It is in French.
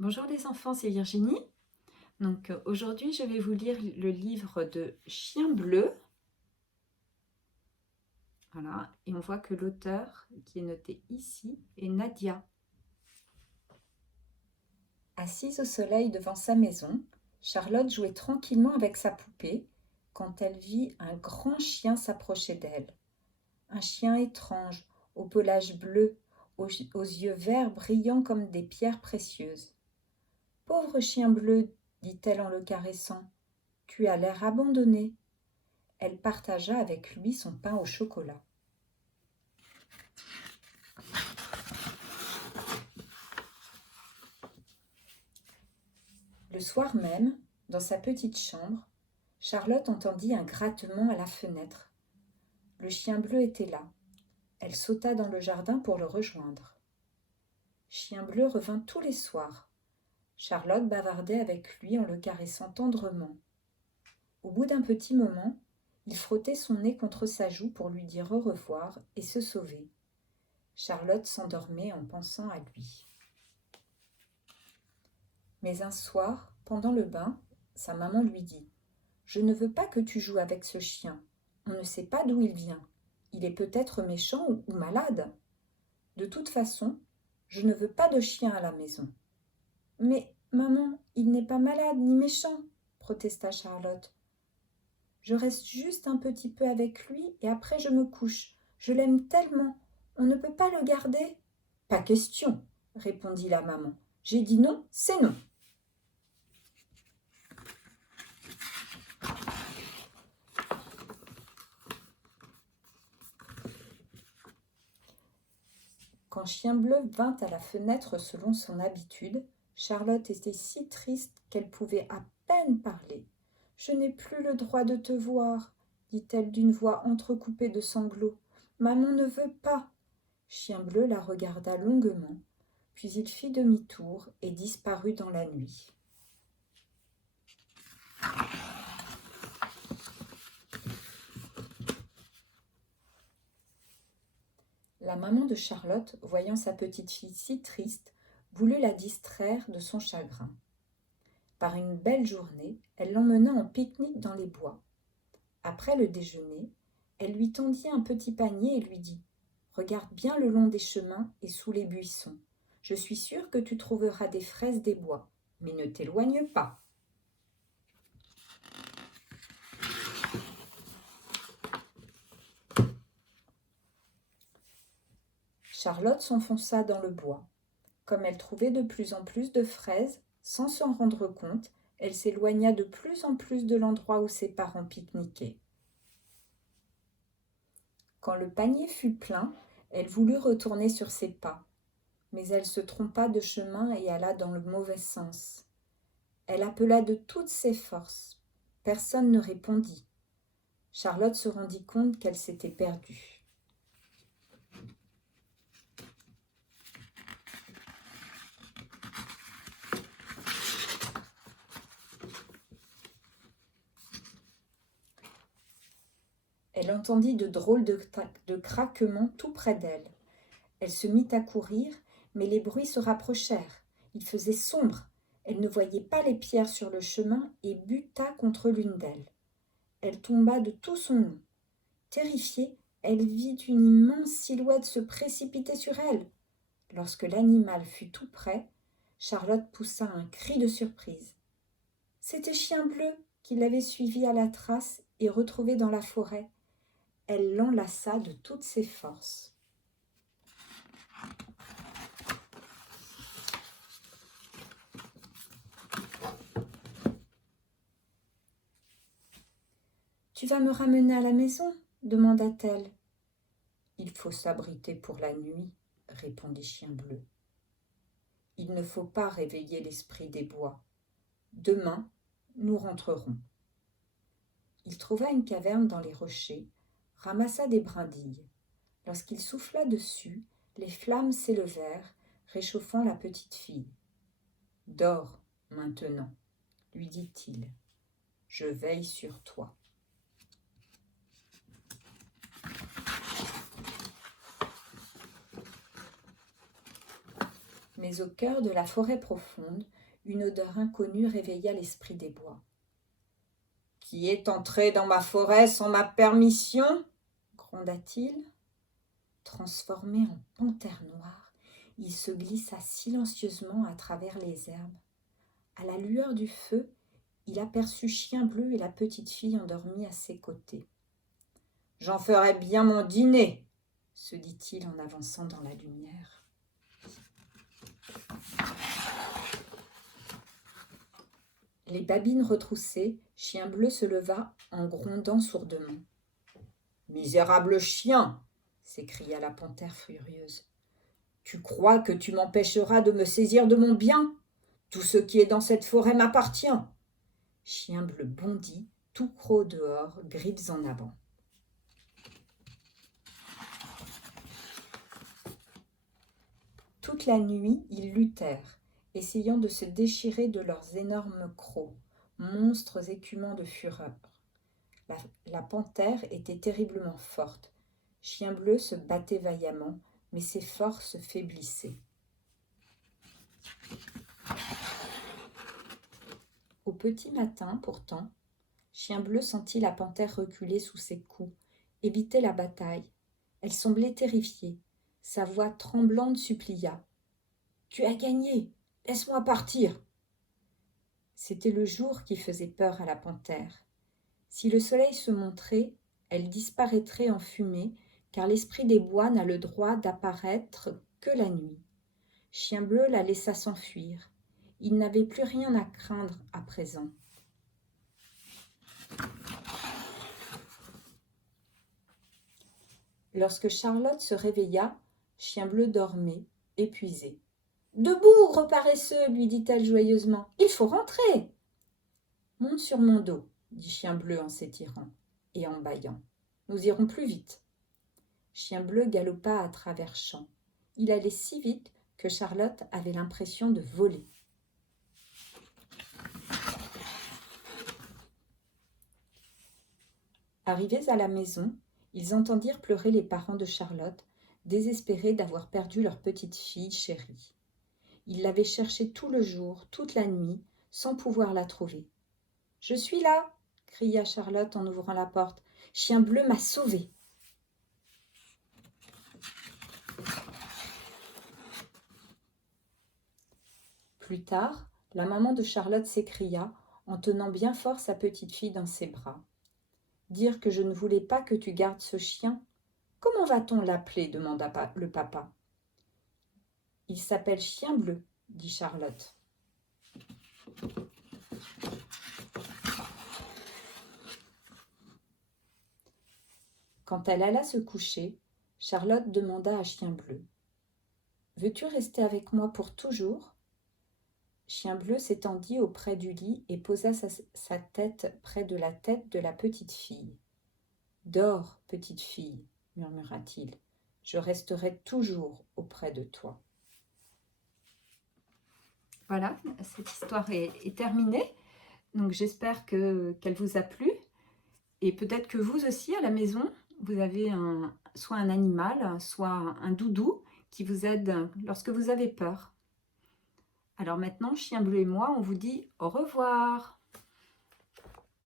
Bonjour les enfants, c'est Virginie. Donc aujourd'hui, je vais vous lire le livre de Chien bleu. Voilà, et on voit que l'auteur qui est noté ici est Nadia. Assise au soleil devant sa maison, Charlotte jouait tranquillement avec sa poupée quand elle vit un grand chien s'approcher d'elle. Un chien étrange, au pelage bleu, aux yeux verts brillants comme des pierres précieuses. « Pauvre chien bleu, dit-elle en le caressant, tu as l'air abandonné. » Elle partagea avec lui son pain au chocolat. Le soir même, dans sa petite chambre, Charlotte entendit un grattement à la fenêtre. Le chien bleu était là. Elle sauta dans le jardin pour le rejoindre. Chien bleu revint tous les soirs. Charlotte bavardait avec lui en le caressant tendrement. Au bout d'un petit moment, il frottait son nez contre sa joue pour lui dire au revoir et se sauver. Charlotte s'endormait en pensant à lui. Mais un soir, pendant le bain, sa maman lui dit « Je ne veux pas que tu joues avec ce chien. On ne sait pas d'où il vient. Il est peut-être méchant ou malade. De toute façon, je ne veux pas de chien à la maison. »« Mais, maman, il n'est pas malade ni méchant, » protesta Charlotte. « Je reste juste un petit peu avec lui et après je me couche. Je l'aime tellement. On ne peut pas le garder. »« Pas question, » répondit la maman. « J'ai dit non, c'est non. » Quand Chien bleu vint à la fenêtre selon son habitude, Charlotte était si triste qu'elle pouvait à peine parler. « Je n'ai plus le droit de te voir, » dit-elle d'une voix entrecoupée de sanglots. « Maman ne veut pas. » Chien bleu la regarda longuement, puis il fit demi-tour et disparut dans la nuit. La maman de Charlotte, voyant sa petite fille si triste, voulut la distraire de son chagrin. Par une belle journée, elle l'emmena en pique-nique dans les bois. Après le déjeuner, elle lui tendit un petit panier et lui dit « Regarde bien le long des chemins et sous les buissons. Je suis sûre que tu trouveras des fraises des bois, mais ne t'éloigne pas. » Charlotte s'enfonça dans le bois. Comme elle trouvait de plus en plus de fraises, sans s'en rendre compte, elle s'éloigna de plus en plus de l'endroit où ses parents pique-niquaient. Quand le panier fut plein, elle voulut retourner sur ses pas, mais elle se trompa de chemin et alla dans le mauvais sens. Elle appela de toutes ses forces. Personne ne répondit. Charlotte se rendit compte qu'elle s'était perdue. Elle entendit de drôles de craquements tout près d'elle. Elle se mit à courir, mais les bruits se rapprochèrent. Il faisait sombre. Elle ne voyait pas les pierres sur le chemin et buta contre l'une d'elles. Elle tomba de tout son long. Terrifiée, elle vit une immense silhouette se précipiter sur elle. Lorsque l'animal fut tout près, Charlotte poussa un cri de surprise. C'était Chien bleu qui l'avait suivie à la trace et retrouvée dans la forêt. Elle l'enlaça de toutes ses forces. « Tu vas me ramener à la maison ?» demanda-t-elle. « Il faut s'abriter pour la nuit, » répondit Chien bleu. « Il ne faut pas réveiller l'esprit des bois. Demain, nous rentrerons. » Il trouva une caverne dans les rochers, ramassa des brindilles. Lorsqu'il souffla dessus, les flammes s'élevèrent, réchauffant la petite fille. « Dors maintenant, » lui dit-il. « Je veille sur toi. » Mais au cœur de la forêt profonde, une odeur inconnue réveilla l'esprit des bois. « Qui est entré dans ma forêt sans ma permission ?» gronda-t-il. Transformé en panthère noire, il se glissa silencieusement à travers les herbes. À la lueur du feu, il aperçut Chien Bleu et la petite fille endormie à ses côtés. « J'en ferai bien mon dîner !» se dit-il en avançant dans la lumière. Les babines retroussées, Chien Bleu se leva en grondant sourdement. « Misérable chien !» s'écria la panthère furieuse. « Tu crois que tu m'empêcheras de me saisir de mon bien ? Tout ce qui est dans cette forêt m'appartient. » Chien Bleu bondit, tout croc dehors, griffes en avant. Toute la nuit, ils luttèrent, essayant de se déchirer de leurs énormes crocs, monstres écumants de fureur. La panthère était terriblement forte. Chien Bleu se battait vaillamment, mais ses forces faiblissaient. Au petit matin, pourtant, Chien Bleu sentit la panthère reculer sous ses coups, éviter la bataille. Elle semblait terrifiée. Sa voix tremblante supplia. « Tu as gagné, laisse-moi partir !» C'était le jour qui faisait peur à la panthère. Si le soleil se montrait, elle disparaîtrait en fumée, car l'esprit des bois n'a le droit d'apparaître que la nuit. Chien Bleu la laissa s'enfuir. Il n'avait plus rien à craindre à présent. Lorsque Charlotte se réveilla, Chien Bleu dormait, épuisé. « Debout, gros paresseux !» lui dit-elle joyeusement. « Il faut rentrer !»« Monte sur mon dos !» dit Chien Bleu en s'étirant et en bâillant. « Nous irons plus vite. » Chien Bleu galopa à travers champs. Il allait si vite que Charlotte avait l'impression de voler. Arrivés à la maison, ils entendirent pleurer les parents de Charlotte, désespérés d'avoir perdu leur petite fille chérie. Ils l'avaient cherchée tout le jour, toute la nuit, sans pouvoir la trouver. « Je suis là !» cria Charlotte en ouvrant la porte. « Chien Bleu m'a sauvée !» Plus tard, la maman de Charlotte s'écria, en tenant bien fort sa petite fille dans ses bras. « Dire que je ne voulais pas que tu gardes ce chien ? Comment va-t-on l'appeler » demanda le papa. « Il s'appelle Chien Bleu, » dit Charlotte. Quand elle alla se coucher, Charlotte demanda à Chien Bleu. « Veux-tu rester avec moi pour toujours ?» Chien Bleu s'étendit auprès du lit et posa sa tête près de la tête de la petite fille. « Dors, petite fille, » murmura-t-il, « je resterai toujours auprès de toi. » Voilà, cette histoire est terminée. Donc j'espère qu'elle vous a plu. Et peut-être que vous aussi, à la maison, vous avez soit un animal, soit un doudou qui vous aide lorsque vous avez peur. Alors maintenant, Chien Bleu et moi, on vous dit au revoir.